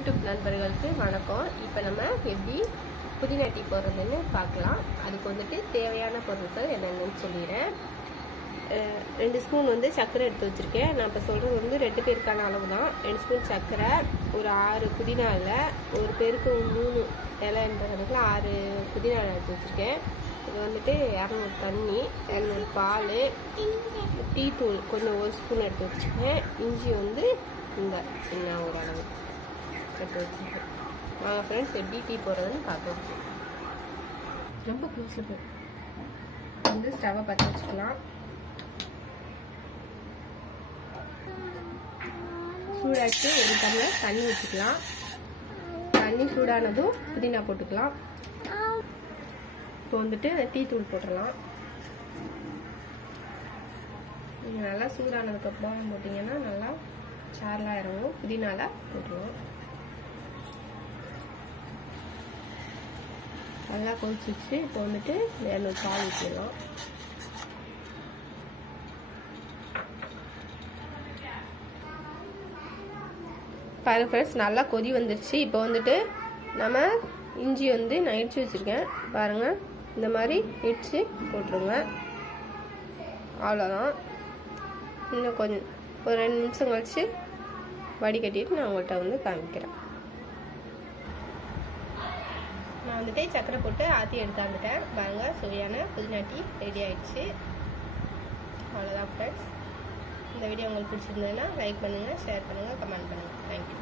YouTube நண்பர்களுக்கு வணக்கம். இப்போ நம்ம எப்படி புதினா டீ போடுறதுன்னு பார்க்கலாம். அதுக்கு வந்துட்டு தேவையான பொருட்கள் என்னென்னு சொல்லிடுறேன். 2 ஸ்பூன் வந்து சர்க்கரை எடுத்து வச்சுருக்கேன். நான் இப்போ சொல்கிறது வந்து 2 பேருக்கான அளவு தான். 2 ஸ்பூன் சர்க்கரை, ஒரு 6 புதினா இலை, ஒரு பேருக்கு 3 இலைன்றதுக்கு 6 புதினா இலை எடுத்து வச்சுருக்கேன். இது வந்துட்டு 200 தண்ணி, 200 பால், டீ தூள் கொஞ்சம் 1 ஸ்பூன் எடுத்து வச்சுருக்கேன். இஞ்சி வந்து இந்த சின்ன ஒரு அளவு எடுத்து வச்சுருக்கேன். வாங்க ஃப்ரெண்ட்ஸ் எப்படி டீ போடுறதுன்னு பார்க்கலாம். ரொம்ப க்ளோஸில் போய் வந்து ஸ்டவ்வை பற்ற வச்சுக்கலாம். சூடாச்சு 1 டம்ளர் தண்ணி ஊற்றிக்கலாம். தண்ணி சூடானதும் புதினா போட்டுக்கலாம். இப்போ வந்துட்டு டீ தூள் போட்டுடலாம். நீங்கள் நல்லா சூடானதுக்கப்புறம் போட்டிங்கன்னா நல்லா சாரெலாம் இறங்கும். புதினால போட்டுருவோம். நல்லா கொதிச்சிச்சு. இப்போ வந்துட்டு 200 பால் ஊற்றிடலாம். பாருங்க ஃப்ரெண்ட்ஸ், நல்லா கொதி வந்துருச்சு. இப்போ வந்துட்டு நம்ம இஞ்சி வந்து நான் இடிச்சு வச்சுருக்கேன். பாருங்கள், இந்த மாதிரி இடிச்சு போட்டுருங்க. அவ்வளோதான். இன்னும் கொஞ்சம் ஒரு 2 நிமிஷம் கழிச்சு வடிகட்டிட்டு நான் உங்கள்கிட்ட வந்து காமிக்கிறேன். நான் வந்துட்டு சக்கரை போட்டு ஆற்றி எடுத்தாந்துட்டேன். பாருங்கள், சுவையான புதினா டீ ரெடி ஆயிடுச்சு. அவ்வளோதான் ஃப்ரெண்ட்ஸ். இந்த வீடியோ உங்களுக்கு பிடிச்சிருந்ததுன்னா லைக் பண்ணுங்கள், ஷேர் பண்ணுங்கள், கமெண்ட் பண்ணுங்கள். தேங்க்யூ.